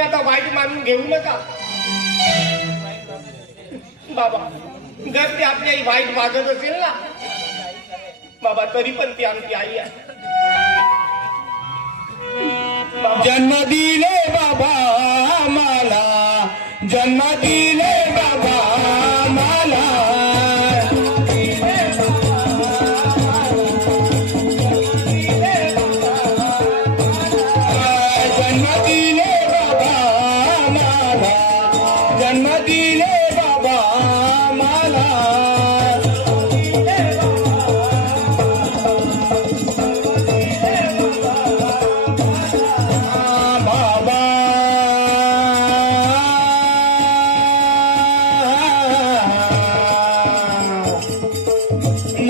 आता वाईट मानून घेऊ नका बाबा. जर ती आपली आई वाईट वागत असेल ना बाबा तरी पण ती आमची आई आहे. जन्म दिले बाबा मला, जन्म दिले बाबा मला, जन्म दिले बाबा मला, जन्म दिले बाबा मला.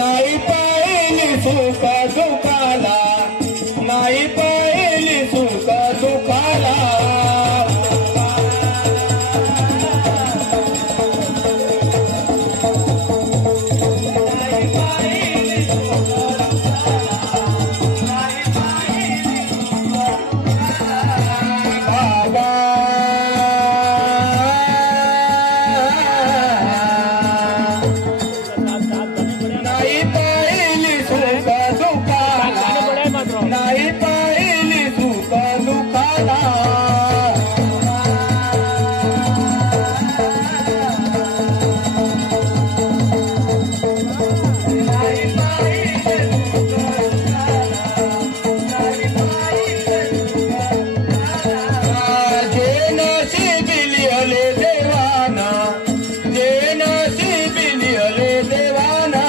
नाही पाहिली सुख दुखाला, नाही पाहिली सुख दुखाला, नाही पाहिली सुख दुखाला. जे नशिबी लिहले देवाना, जे नशिबी लिहले देवाना,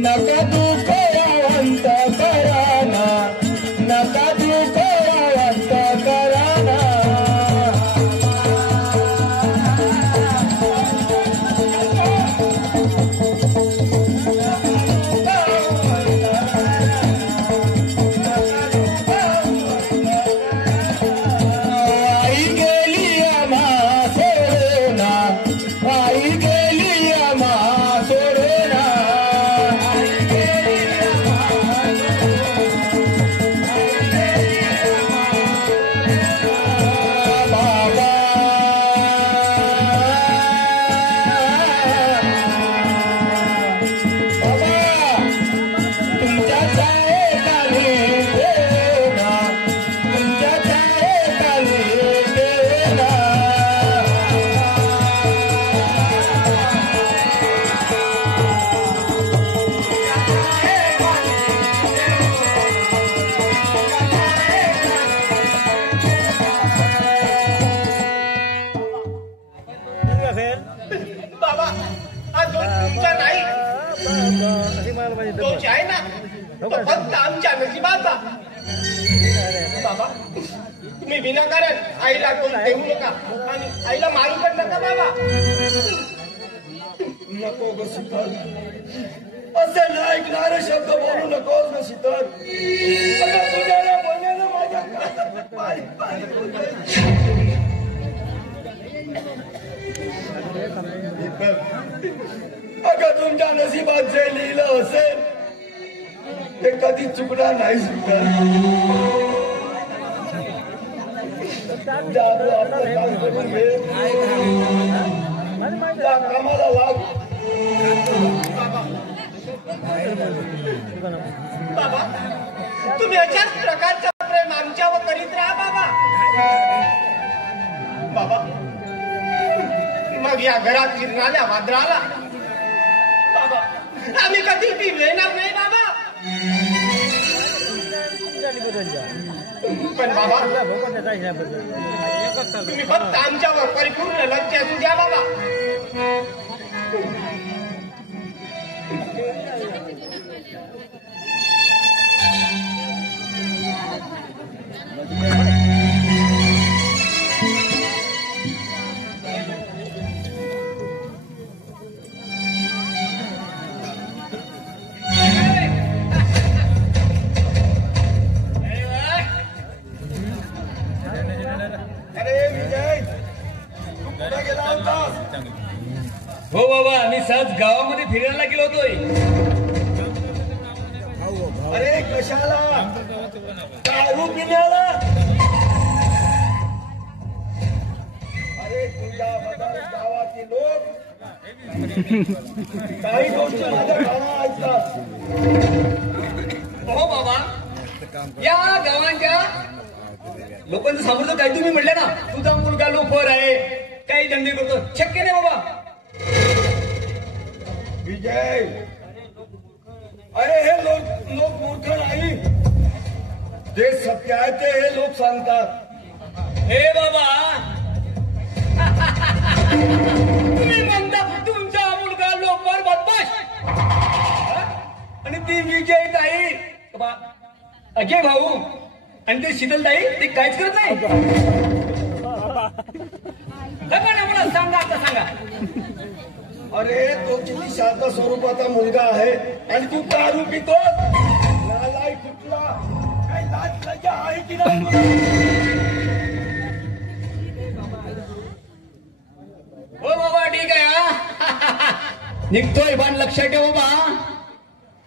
नका दुःख अंत कराना, नका दुःख अंत कराना. आई गेली आम्हा सोडूना, आई गेली आम्हा सोडूना, बाबा बाबा तुमच्या छायेखाली देना, तुमच्या छायेखाली देना. बाबा हा दोन तुमचा नाही दोष आहे ना तो फक्त आमच्या नशिबाचा. बाबा तुम्ही विनाकारण आईला दोष देऊ नका आणि आईला मारू पण नका बाबा. नको ग शीतल, असे न ऐकणारे शब्द बोलू नकोस ग शीतल. अगं तुझ्या या बोलण्यानं माझ्या कानात पाणी पाणी होतंय. अगं तुमच्या नशिबात जे लिहिलं असेल ते कधी चुकणार नाही शीतल. जादू आपलं काम करून घे, त्या कामाला लाग. बाबा तुम्ही अशाच प्रकारचं प्रेम आमच्यावर करीत राहा बाबा. बाबा मग या घरात शिरणाऱ्या वादळाला बाबा आम्ही कधी ती येणार नाही बाबा. पण बाबा तुम्ही फक्त आमच्यावर परिपूर्ण लक्ष असू द्या बाबा. अरे विजय तू कुठे गेला होतास? हो बाबा, मी सहज गावामध्ये फिरायला गेलो होतोय. अरे कशाला? दारू पिण्याला? अरे तुझ्या गावातील लोक काही गोष्टी माझ्या काना ऐकतात. हो बाबा, या गावांच्या लोकांचं समोरचं काही तुम्ही म्हटलं ना, तुझा मुलगा लोफर आहे, काही धंदे करतो, शक्य नाही बाबा. विजय, अरे हे लोक मूर्ख नाही. जे सत्य आहे ते हे लोक सांगतात. हे बाबा, तुम्ही म्हणता तुमचा मुलगा लोफर बदमाश, आणि ती विजय ताई, अजय भाऊ आणि ते शीतल ताई, ते काहीच करत नाही. सांगा ना मला, सांगा आता सांगा. अरे तो किती शांत स्वरूपाचा मुलगा आहे आणि तू दारू पितोस. नालाय कुठला, काय लाज लज्जा आहे की नाही तुला? हो बाबा, ठीक आहे. निघतोय पण लक्षात ठेव बाबा,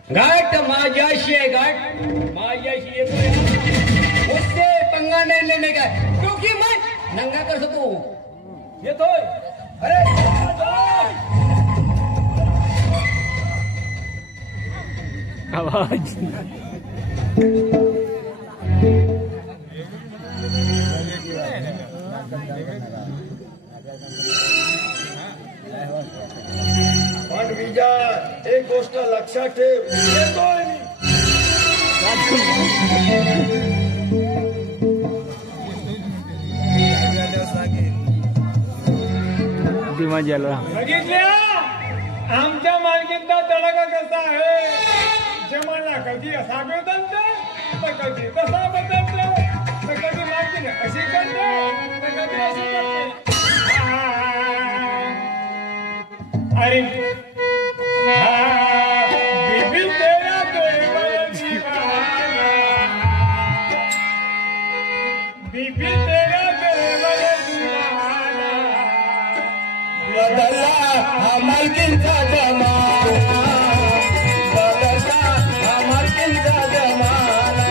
घाट माझ्याशी आहे, घाट माझ्याशी येतोय. उससे पंगा नहीं लेने का, क्योंकि मैं नंगा कर सकू. येतोय. अरे आवाज पण विजय, एक गोष्ट लक्षात ठेव, येतोय मी. दिमाजाला बघितल्या आमच्या मालकीचा तडाखा कसा आहे. जमाना कधी असा बदलतो, तर कधी कसा बदलतो, तर कधी मालकीने अशी करते, तर कधी अशी करते. अरे बीबी तेरा देवर दीवाना, बीबी तेरा देवर दीवाना. बदलला हा मालकींचा जमाना, बदलला हा मालकींचा जमाना.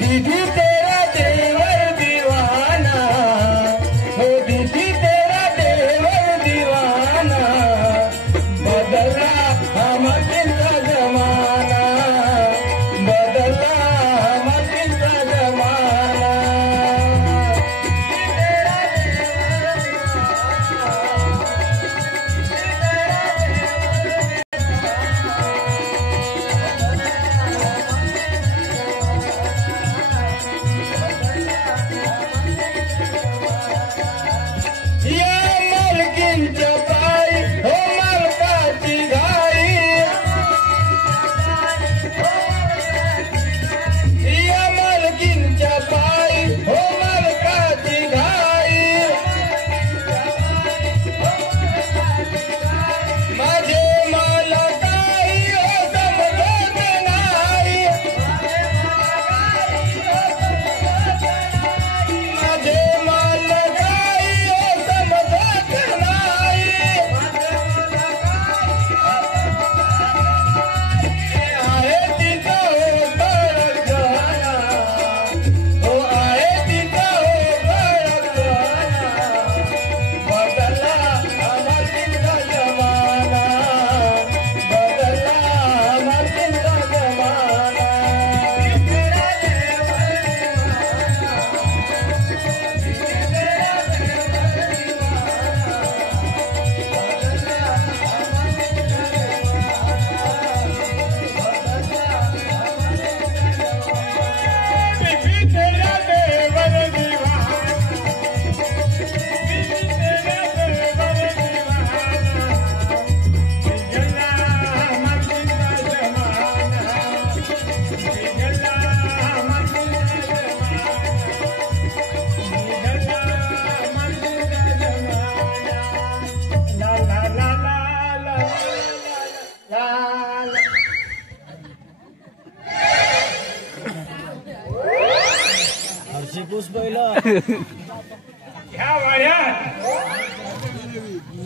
दीदी तेरा देवर दीवाना, हो दीदी तेरा देवर दीवाना. बदलला हा मालकींचा जमाना, बदलला हा मालकींचा जमाना.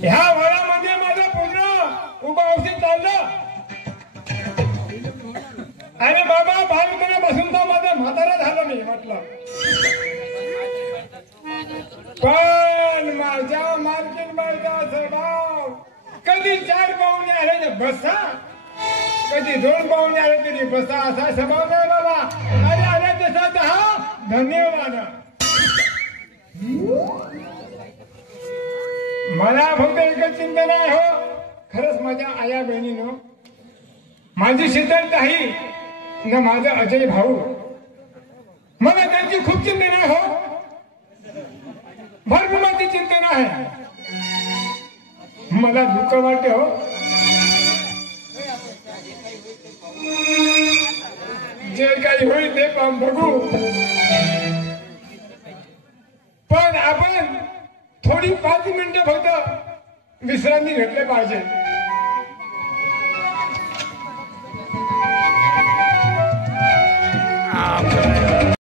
ह्या वळामध्ये माझं पूर्ण उभं औषध चाललं आणि बाबा बालपणापासून तर माझं म्हातारा झालं नाही म्हटलं. पण माझ्या मालकीनबाईचा स्वभाव कधी 4 पाहुणे आले तर बसा, कधी 2 पाहुणे आले तरी बसा, असा स्वभाव नाही बाबा. अरे आले तसा हा धन्यवाद. मला फक्त एकच चिंता नाही हो, खरंच माझ्या आया बहिणीनं, माझी शीतलताई न माझा अजय भाऊ, मला त्यांची खूप चिंता नाही हो, भरभराची चिंता नाही. मला दुःख वाटते हो. जे काही होईल ते पण बघू, पण आपण थोडी 5 मिनिटं फक्त विश्रांती घेतली पाहिजे.